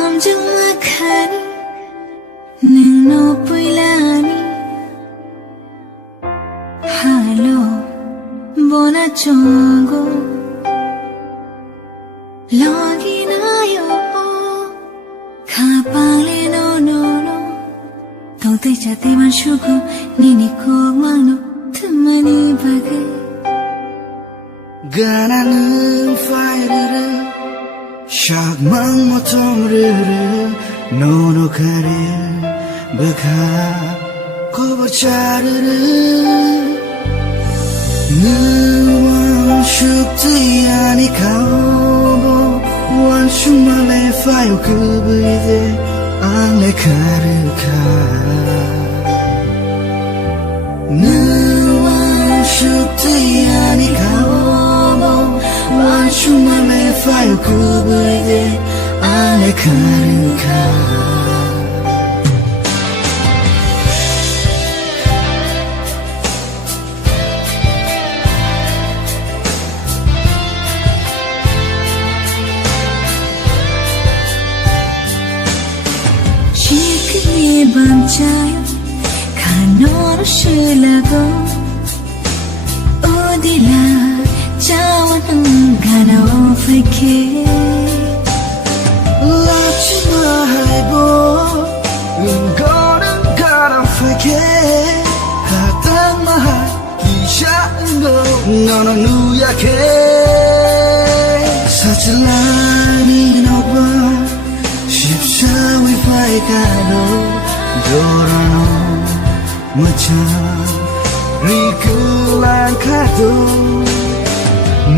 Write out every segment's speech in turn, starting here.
함정막하니 능노 뿌일라니 할로 보나 종고 러기나요 가발에 노노노 동태자 대만 슈고 니니 고마노 틈만이 바게 가나는 파이르르 샥망 모톰르르 노노카르 버카 고버차르르 느완 슈트야니 카오보 완 슈말레 파요 그브이데 앙레 카르카 느완 슈트야니 카오보 완 슈말레 파요 그브이데 앙레 카르카 시크니 밤차요 간호로 쉬라고 어디라 자원은 가나 오프케 라치마 하이보 은거는 가나 오프케 가당마 기샤은거 너는 누약해 사슬라니 너봐 십사위 파이가노 도라노 마차 리클란 카도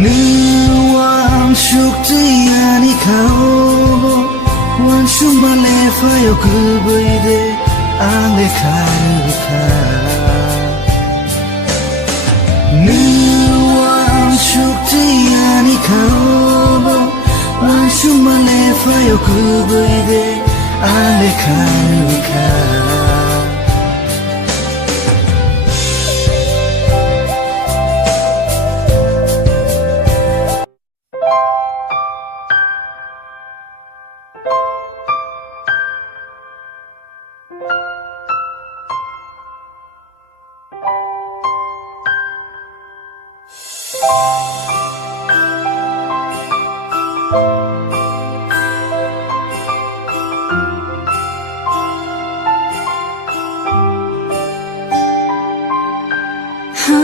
느왕 슈크티야니 카오 완 슈말레 파요 그브이데 앙레 카르카 느왕 슈크티야니 카오 완 슈말레 파요 그브이데 앙레 카르카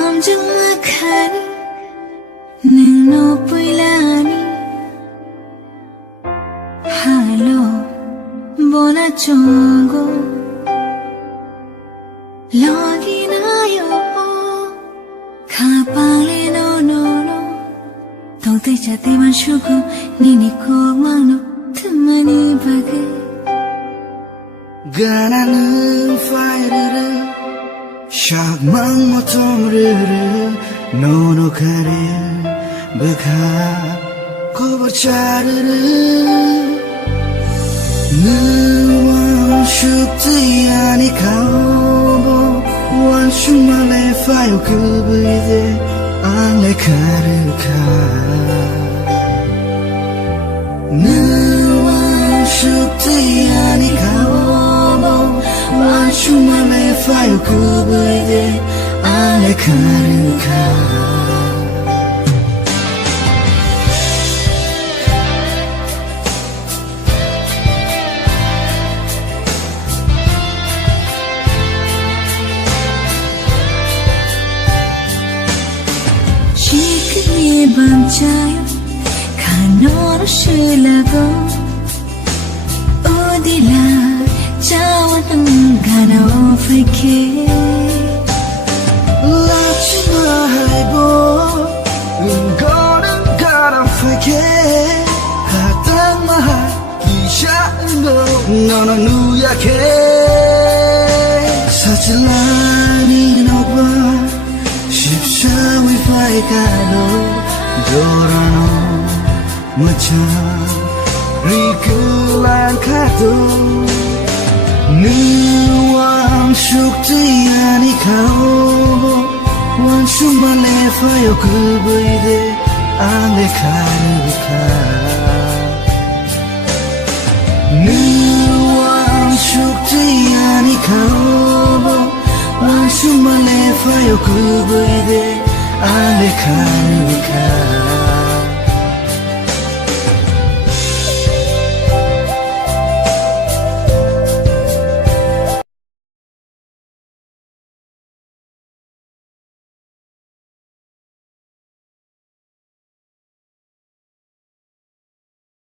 함정막하니 능노 뿌일라니 할로 보나 종고 러기나요 가발에 노노노 동태자 대만 슈고 니니 고마노 틈만이 바게 가나는 파이르르 샥망 모톰르르 노노카르 버카 고버차르르 느완 슈크티야니 카오보 완 슈말레 파요 그브이데 앙레 카르카 느완 슈크티야니 카오보 완 슈말레 파요 그브이데 앙레 카르카 시크니 밤차요 간호로 쉬라고 어디라 자원은 가나 오프케 라치마 하이보 은거는 가나 오프케 가당마 기샤은거 너는 누약해 we fight kado dorano macha rikulan kado nuang shukti ani kao wan shumbale fayo kubuide ale kanu ka nuang shukti ani kao wan shumbale fayo kubuide ale kanu ka